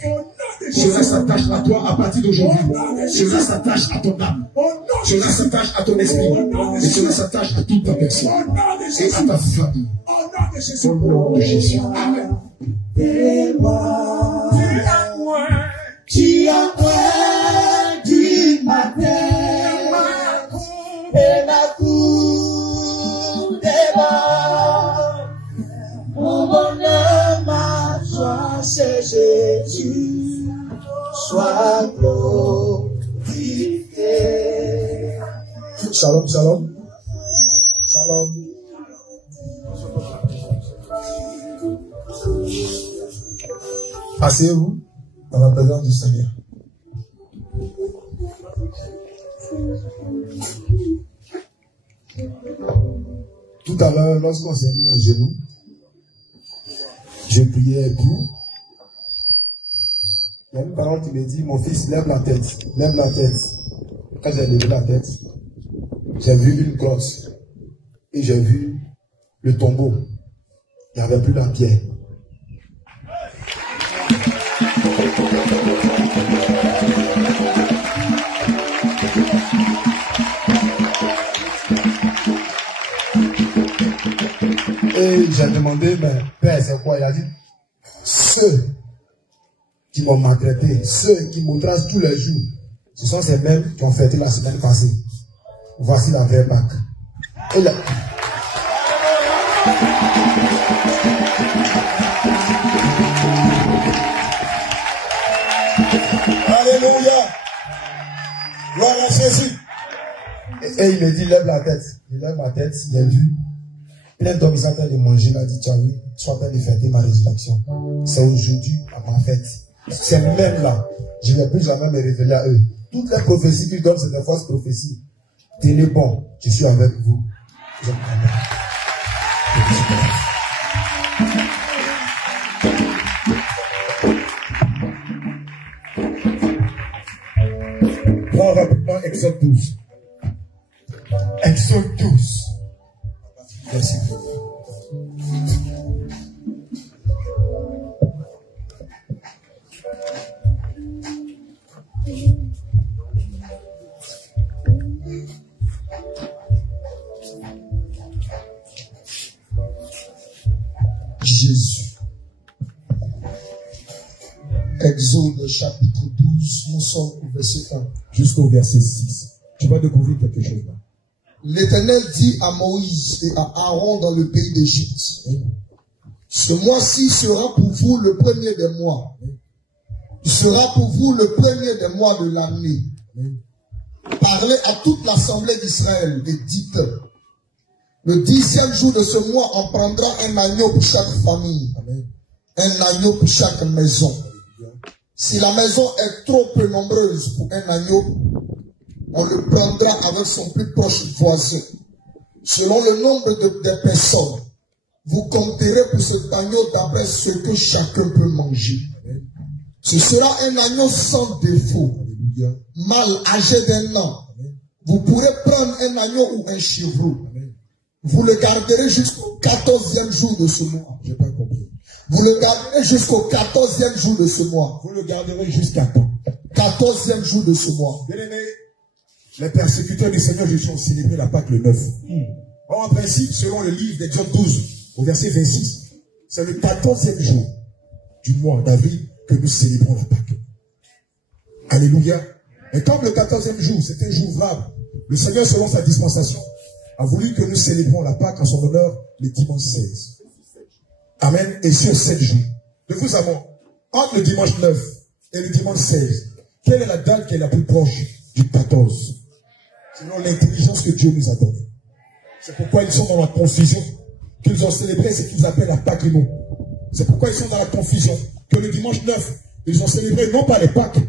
Cela s'attache à toi à partir d'aujourd'hui. Cela s'attache à ton âme. Cela s'attache à ton esprit. Et cela s'attache à toute ta personne. Et à ta famille. Au nom de Jésus. Amen. Tu as pris du matin et ma cour débat. Mon bonheur, ma joie, c'est Jésus. Sois glorifié. Shalom, shalom. Shalom. Asseyez-vous dans la présence du Seigneur. Tout à l'heure, lorsqu'on s'est mis en genoux, je priais et puis il y a une parole qui me dit, mon fils, lève la tête, lève la tête. Quand j'ai levé la tête, j'ai vu une crosse et j'ai vu le tombeau. Il n'y avait plus la pierre. Et j'ai demandé, mais Père, c'est quoi? Il a dit, ceux qui m'ont maltraité, ceux qui m'outragent tous les jours, ce sont ces mêmes qui ont fêté la semaine passée. Voici la vraie Pâque. Et là, alléluia. Gloire à Jésus. Et il me dit, lève la tête. Il lève la tête, il a vu plein d'hommes, ils sont en train de manger. Il a dit, tiens oui, ils sont en train de fêter ma résurrection. C'est aujourd'hui à ma fête. C'est même là. Je ne vais plus jamais me révéler à eux. Toutes les prophéties qu'ils donnent, c'est des fausses prophéties. Tenez bon, je suis avec vous. Prends rapidement Exode 12. Exode 12. Merci. Jésus. Exode chapitre 12, nous sommes au verset 1 jusqu'au verset 6. Tu vas découvrir quelque chose là. L'Éternel dit à Moïse et à Aaron dans le pays d'Égypte, ce mois-ci sera pour vous le premier des mois. Il sera pour vous le premier des mois de l'année. Parlez à toute l'assemblée d'Israël et dites, le 10e jour de ce mois, on prendra un agneau pour chaque famille. Un agneau pour chaque maison. Si la maison est trop peu nombreuse pour un agneau, on le prendra avec son plus proche voisin. Selon le nombre des personnes, vous compterez pour cet agneau d'après ce que chacun peut manger. Ce sera un agneau sans défaut, mâle âgé d'1 an. Vous pourrez prendre un agneau ou un chevreau. Vous le garderez jusqu'au 14e jour de ce mois. J'ai pas compris. Vous le garderez jusqu'au 14e jour de ce mois. Vous le garderez jusqu'à quand? 14e jour de ce mois. Bien aimé, les persécuteurs du Seigneur Jésus ont célébré la Pâque le 9. Or, en principe, selon le livre d'Exode 12, au verset 26, c'est le 14e jour du mois d'avril que nous célébrons la Pâque. Alléluia. Et comme le 14e jour, c'est un jour ouvrable, le Seigneur, selon sa dispensation, a voulu que nous célébrons la Pâque en son honneur le dimanche 16. Amen. Et sur 7 jours. De vous à moi, entre le dimanche 9 et le dimanche 16, quelle est la date qui est la plus proche du 14? Selon l'intelligence que Dieu nous a donnée. C'est pourquoi ils sont dans la confusion. Qu'ils ont célébré ce qu'ils appellent la Pâque non. C'est pourquoi ils sont dans la confusion. Que le dimanche 9, ils ont célébré non pas les Pâques,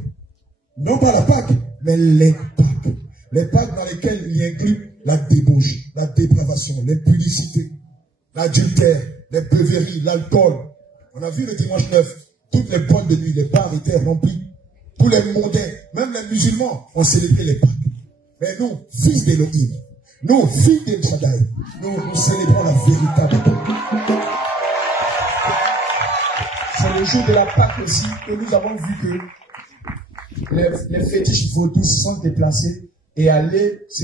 non pas la Pâque, mais les Pâques. Les Pâques dans lesquelles il y inclut la débauche, la dépravation, l'impudicité, l'adultère, les beuveries, l'alcool. On a vu le dimanche 9, toutes les boîtes de nuit, les bars étaient remplis. Tous les mondains, même les musulmans, ont célébré les Pâques. Mais nous, fils d'Élohim, nous, fils d'El Shaddai, nous célébrons la véritable Pâque. C'est C'est le jour de la Pâque aussi que nous avons vu que les fétiches vaudous sont déplacés et allaient se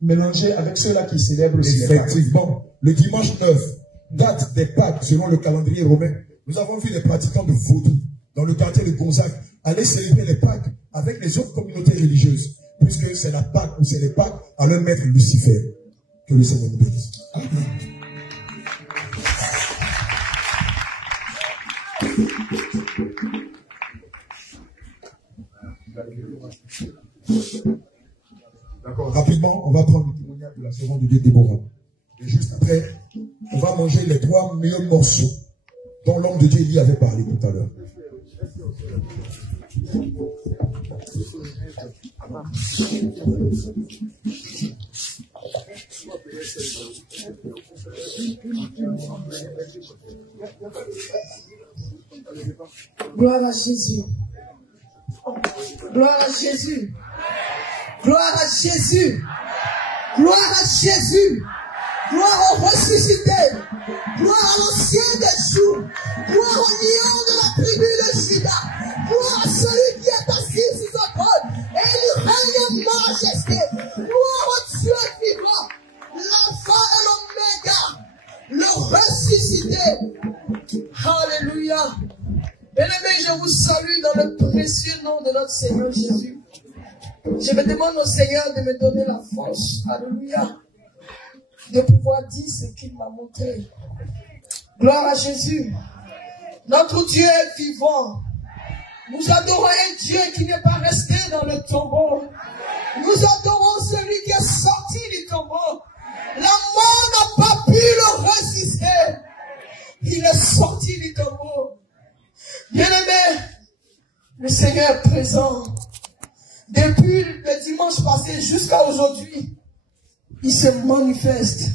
mélanger avec ceux-là qui célèbrent aussi les Pâques. Effectivement, le dimanche 9, date des Pâques selon le calendrier romain, nous avons vu les pratiquants de vaudou dans le quartier de Gonzague aller célébrer les Pâques avec les autres communautés religieuses, puisque c'est la Pâque ou c'est les Pâques à leur maître Lucifer. Que le Seigneur nous bénisse. Amen. D'accord, rapidement, on va prendre le témoignage de la seconde de Déborah. Et juste après, on va manger les 3 meilleurs morceaux dont l'homme de Dieu y avait parlé tout à l'heure. Gloire à Jésus. Gloire à Jésus. Gloire à Jésus. Gloire à Jésus. Gloire au ressuscité. Gloire à l'ancien des jours. Gloire au lion de la tribu de Juda. Gloire à celui qui est assis sur son trône. Et il règne en majesté. Gloire au Dieu vivant. L'alpha et l'oméga. Le ressuscité. Alléluia. Bien-aimés, je vous salue dans le précieux nom de notre Seigneur Jésus. Je me demande au Seigneur de me donner la force. Alléluia. De pouvoir dire ce qu'il m'a montré. Gloire à Jésus. Notre Dieu est vivant. Nous adorons un Dieu qui n'est pas resté dans le tombeau. Nous adorons celui qui est sorti du tombeau. La mort n'a pas pu le résister. Il est sorti du tombeau. Bien-aimé, le Seigneur est présent. Depuis le dimanche passé jusqu'à aujourd'hui, il se manifeste.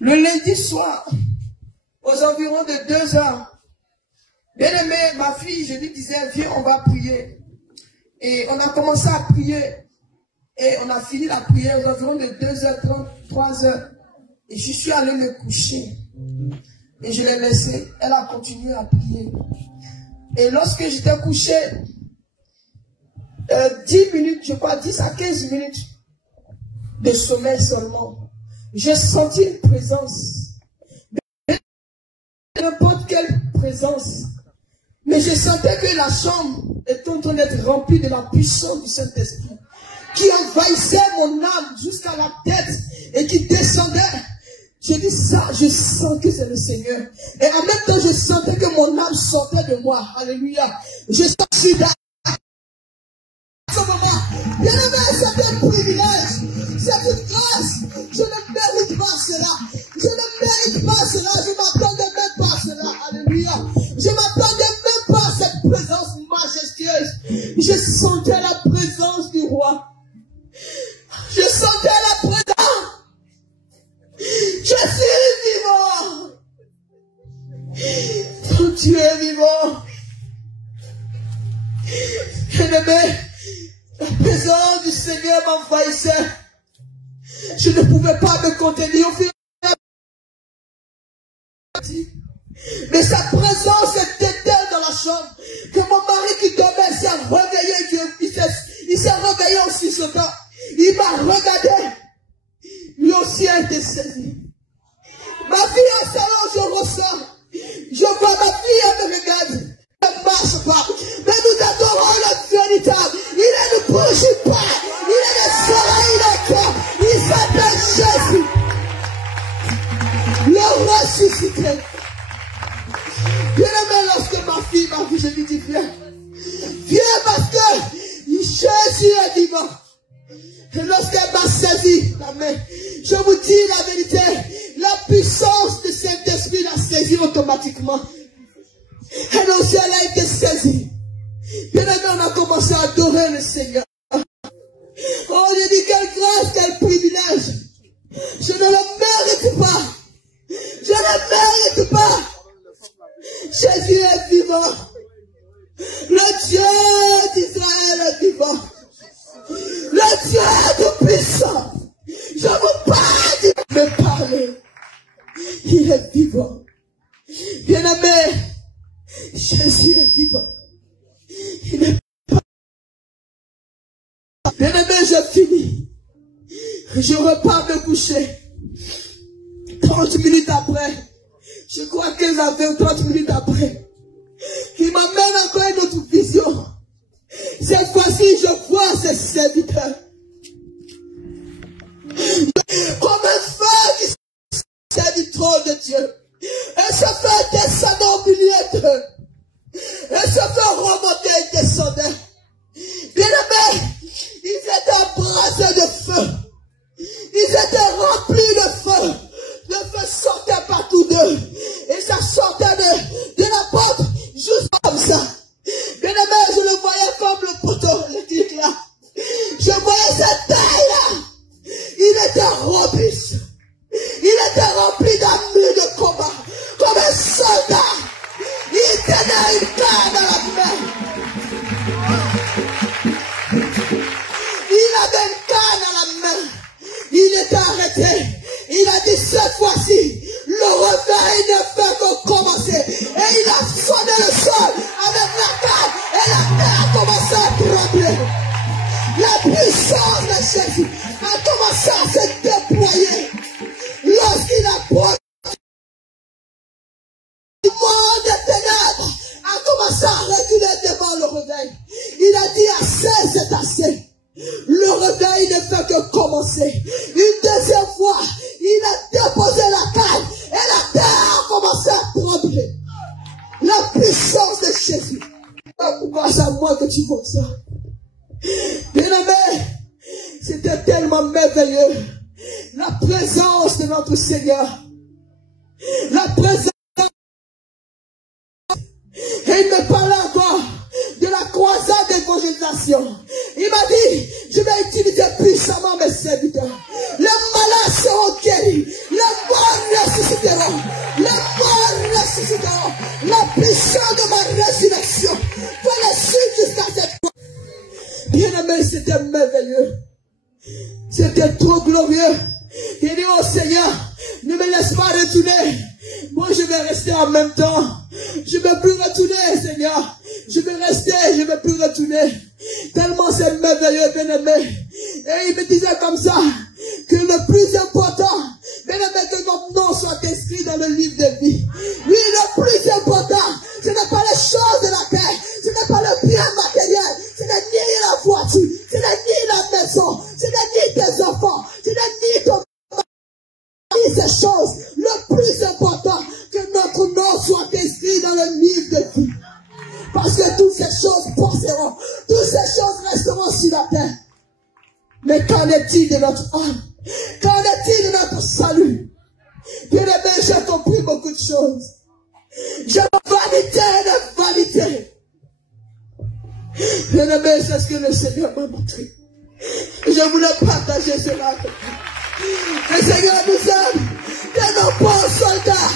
Le lundi soir, aux environs de 2 heures, bien-aimé, ma fille, je lui disais, viens, on va prier. Et on a commencé à prier. Et on a fini la prière aux environs de 2h30, 3h. Et je suis allé me coucher. Et je l'ai laissée. Elle a continué à prier. Et lorsque j'étais couché, 10 minutes, je crois 10 à 15 minutes de sommeil seulement, j'ai senti une présence. N'importe quelle présence. Mais je sentais que la chambre était en train d'être remplie de la puissance du Saint-Esprit, qui envahissait mon âme jusqu'à la tête et qui descendait. J'ai dit ça, je sens que c'est le Seigneur. Et en même temps, je sentais que mon âme sortait de moi. Alléluia. Je suis dans ce moment. Bien-aimé, c'est un privilège. C'est une grâce. Je ne mérite pas cela. Je ne mérite pas cela. Je ne m'attendais même pas à cela. Alléluia. Je ne m'attendais même pas à cette présence majestueuse. Je sentais la présence du roi. Je sentais la présence. Je suis vivant. Ton Dieu est vivant. Bien-aimé, la présence du Seigneur m'envahissait. Je ne pouvais pas me contenir. Mais sa présence était telle dans la chambre que mon mari qui dormait s'est réveillé. Il s'est réveillé aussi ce temps. Il m'a regardé. Lui aussi a été saisi. Ma fille en salon, je ressens. Je vois ma fille, elle me regarde. Elle ne marche pas. Mais nous adorons le véritable. Il ne bouge pas. Il est le soleil de corps. Il s'appelle Jésus. Le ressuscité. Bien-aimé, lorsque ma fille m'a vu, je lui dis viens. Viens parce que Jésus est vivant. Et lorsqu'elle m'a saisi la main, je vous dis la vérité, la puissance du Saint-Esprit l'a saisi automatiquement. Elle aussi, elle a été saisie. Bien aimé, on a commencé à adorer le Seigneur. Oh, je dis quelle grâce, quel privilège. Je ne le mérite pas. Je ne mérite pas. Jésus est vivant. Le Dieu d'Israël est vivant. Le Dieu tout-puissant. Je vous parle de me parler. Il est vivant. Bien-aimé, Je repars me coucher. 30 minutes après, je crois que j'avais 30 minutes après, il m'amène encore une autre vision. Cette fois-ci, je vois ces serviteurs comme un feu qui sort du trône de Dieu. Et ce feu descendant au milieu d'eux. Et ce feu remontait et descendait. Bien aimés, ils étaient embrasés de feu. Ils étaient remplis de feu. Le feu sortait partout d'eux. Et ça sortait de la porte juste comme ça. Bien aimé, je le voyais comme le poteau, le truc là. Je voyais cette taille-là. Il était robuste. Il était rempli d'armure de combat. Comme un soldat. Il tenait une canne dans la main. Il avait une canne dans la main. Il était arrêté. Il a dit cette fois-ci, le réveil ne fait que commencer. Et il a sonné le sol avec la canne. Et la terre a commencé à trembler. La puissance de Jésus a commencé à se déployer. Lorsqu'il a pris le monde des ténèbres, a commencé à reculer devant le réveil. Il a dit assez, c'est assez. Le réveil ne fait que commencer. Une deuxième fois, il a déposé la canne et la terre a commencé à trembler. La puissance de Jésus. Pourquoi c'est à moi que tu vois ça? Bien aimé, c'était tellement merveilleux. La présence de notre Seigneur. La présence. Et il me parlait encore de la croisade d'évangélisation. Il m'a dit, je vais utiliser puissamment mes serviteurs. Les malades seront guéris. Les morts ressusciteront. Les morts ressusciteront. La puissance de ma résurrection va les suivre jusqu'à cette fois. Bien aimé, c'était merveilleux. C'était trop glorieux. Il dit, oh Seigneur, ne me laisse pas retourner. Moi, je vais rester en même temps. Je ne vais plus retourner, Seigneur. Je vais rester, je ne vais plus retourner. Tellement c'est merveilleux, bien-aimé. Et il me disait comme ça, que le plus important, bien-aimé, que notre nom soit inscrit dans le livre de vie. Oui, le plus important, ce n'est pas les choses de la terre, ce n'est pas le bien matériel, ce n'est ni la voiture, ce n'est ni la maison, ce n'est ni tes enfants, ce n'est ni ton mari, ces choses. Le plus important, que notre nom soit inscrit dans le livre de vie. Parce que toutes ces choses passeront. Toutes ces choses resteront sur la terre. Mais qu'en est-il de notre âme? Qu'en est-il de notre salut? Bien aimé, j'ai compris beaucoup de choses. J'ai vanité de vanité. Bien aimé, c'est ce que le Seigneur m'a montré. Je voulais partager cela avec vous. Le Seigneur nous aime. De nos bons soldats.